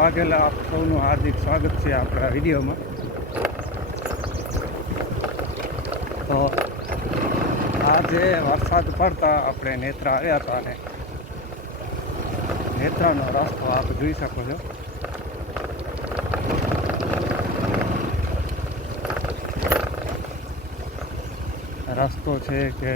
વાઘેલા આપ સૌનું હાર્દિક સ્વાગત છે આપણા વિડીયોમાં. તો આજે વરસાદ પડતા આપણે નેત્રા આવ્યા હતા અને નેત્રાનો રસ્તો આપ જોઈ શકો છો. રસ્તો છે કે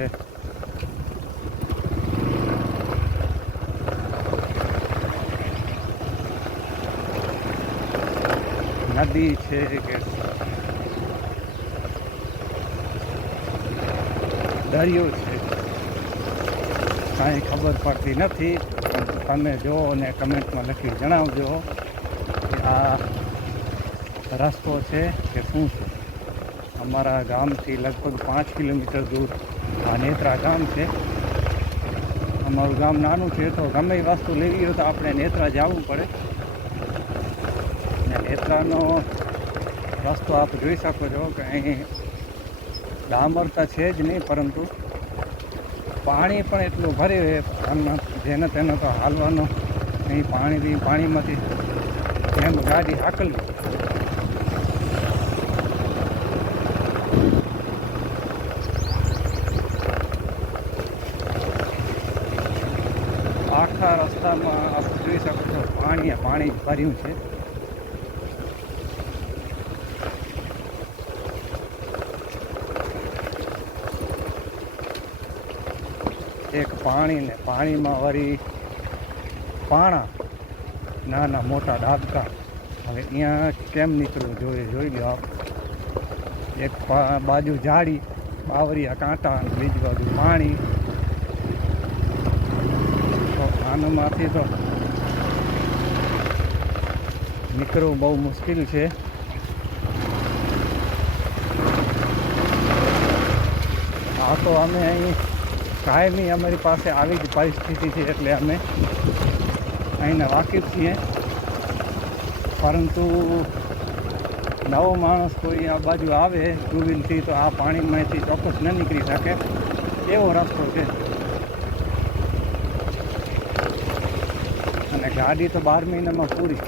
નદી છે કે દરિયો છે કાંઈ ખબર પડતી નથી. તમે જો અને કમેન્ટમાં લખી જણાવજો કે આ રસ્તો છે કે શું છે. અમારા ગામથી લગભગ 5 કિલોમીટર દૂર આ નેત્રા ગામ છે. અમારું ગામ નાનું છે તો ગમે એ વસ્તુ લેવી હોય તો આપણે નેત્રા જવું પડે. નેત્રાનો રસ્તો આપ જોઈ શકો છો કે અહીં ડામરતા છે જ નહીં, પરંતુ પાણી પણ એટલું ભર્યું જેને તેને તો હાલવાનો અહીં પાણીમાંથી એમ ગાડી હાકલવી. આખા રસ્તામાં આપ જોઈ શકો છો પાણી ભર્યું છે. એક પાણીમાં વળી પાણા નાના મોટા ડાબકા. હવે અહીંયા કેમ નીકળવું જોઈ લો આપ. એક બાજુ ઝાડી બાવરિયા કાંટા અને બીજી બાજુ પાણી. તો આનામાંથી તો નીકળવું બહુ મુશ્કેલ છે. આ તો અમે અહીં કાયમી અમારી પાસે આવી જ પરિસ્થિતિ છે એટલે અમે અહીંના વાકેફ છીએ. પરંતુ નવો માણસ કોઈ આ બાજુ આવે ટુ વ્હીલથી તો આ પાણીમાંથી ચોક્કસ ન નીકળી શકે એવો રસ્તો છે. અને ગાડી તો 12 મહિનામાં પૂરી.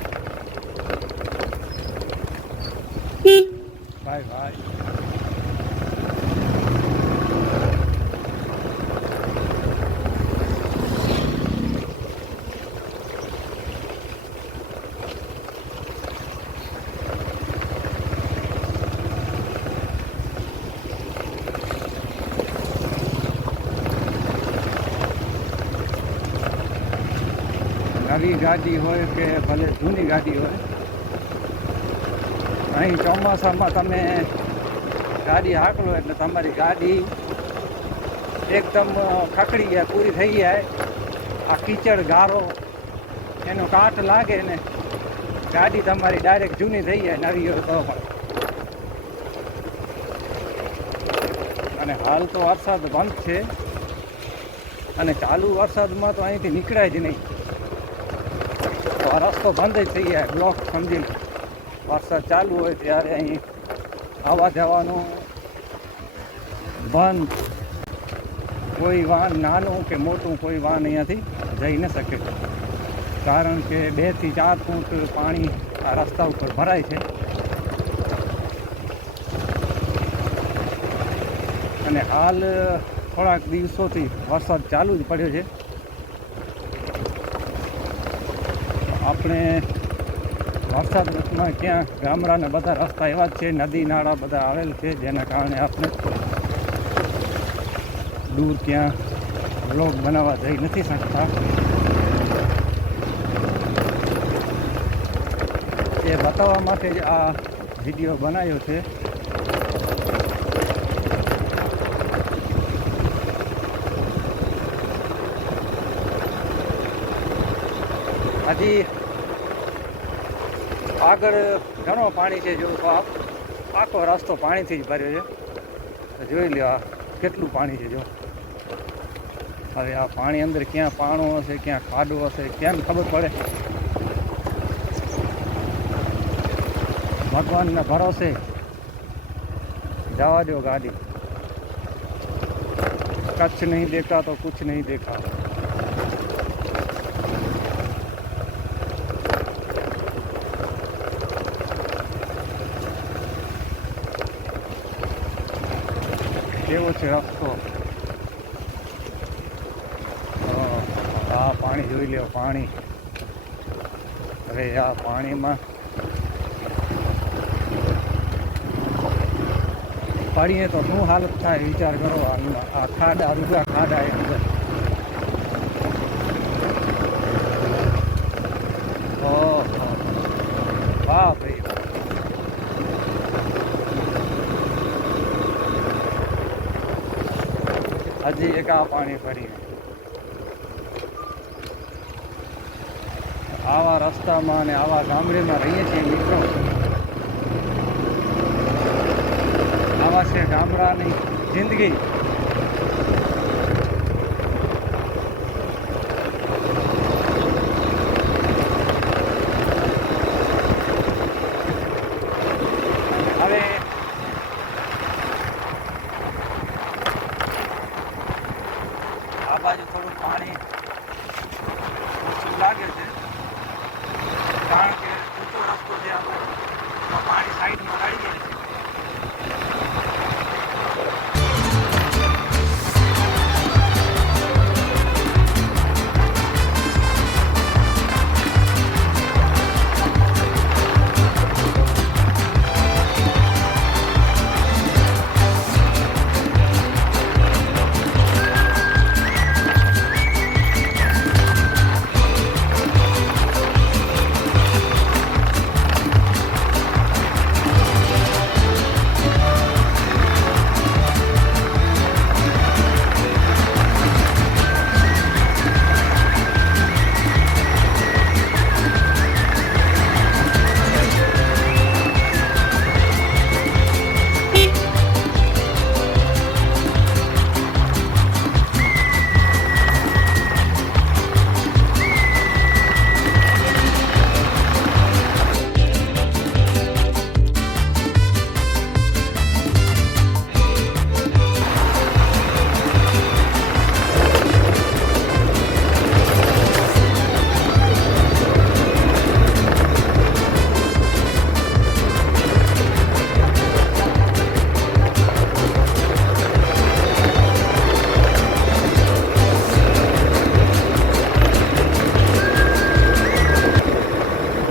ભાઈ નવી ગાડી હોય કે ભલે જૂની ગાડી હોય, અહીં ચોમાસામાં તમે ગાડી હાંકલો એટલે તમારી ગાડી એકદમ ખકડી જાય, પૂરી થઈ જાય. આ કીચડ ગારો એનો કાટ લાગે ને ગાડી તમારી ડાયરેક્ટ જૂની થઈ જાય, નવી હોય તો પણ. અને હાલ તો વરસાદ બંધ છે અને ચાલુ વરસાદમાં તો અહીંથી નીકળાય જ નહીં. તો આ રસ્તો બંધ જ થઈ જાય, બ્લોક સમજી. વરસાદ ચાલુ હોય ત્યારે અહીં આવવા જવાનું બંધ. કોઈ વાહન નાનું કે મોટું કોઈ વાહન અહીંયાથી જઈ ન શકે, કારણ કે 2 થી 4 ફૂટ પાણી આ રસ્તા ઉપર ભરાય છે. અને હાલ થોડાક દિવસોથી વરસાદ ચાલુ જ પડ્યો છે. આપણે વરસાદ ઋતુમાં ક્યાં ગામડાના બધા રસ્તા એવા જ છે, નદી નાળા બધા આવેલ છે, જેના કારણે આપણે દૂર ક્યાં બ્લોગ બનાવવા જઈ નથી શકતા. એ બતાવવા માટે જ આ વિડીયો બનાવ્યો છે. હજી આગળ ઘણો પાણી છે. જો તો આખો રસ્તો પાણીથી જ ભર્યો છે. જોઈ લો આ કેટલું પાણી છે. જો હવે આ પાણી અંદર ક્યાં પાણો હશે, ક્યાં ખાડો હશે, કેમ ખબર પડે. ભગવાનના ભરોસે જવા દો ગાડી. कच्छ नहीं देखा तो कुछ नहीं देखा। કેવો છે રસ્તો. આ પાણી જોઈ લ્યો, પાણી. અરે આ પાણીમાં પાણીએ તો શું હાલત થાય વિચાર કરો. આ ખાડા, રૂગા ખાડા એ અંદર. ઓહો, વાહ ભાઈ. હજી એક આ પાણી ફરી. આવા રસ્તામાં અને આવા ગામડેમાં રહીએ છીએ મિત્રો. આવા છે ગામડાની જિંદગી. હવે આ બાજુ થોડું પાણી લાગે છે, કારણ કે ઊંચો રસ્તો જે આપણે પાણી સાઈડમાં કાઢી જાય છે.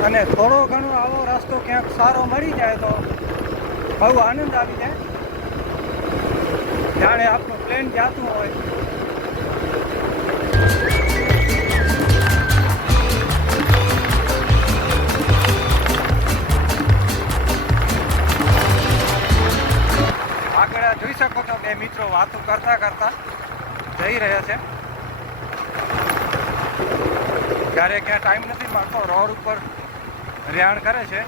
અને થોડો ઘણો આવો રસ્તો ક્યાંક સારો મળી જાય તો બહુ આનંદ આવી જાય. જાણે આપણું પ્લેન જાતું હોય. આગળ જોઈ શકો છો બે મિત્રો વાતો કરતા કરતા જઈ રહ્યા છે. જ્યારે ક્યાં ટાઈમ નથી મળતો રોડ ઉપર રેહાણ કરે છે.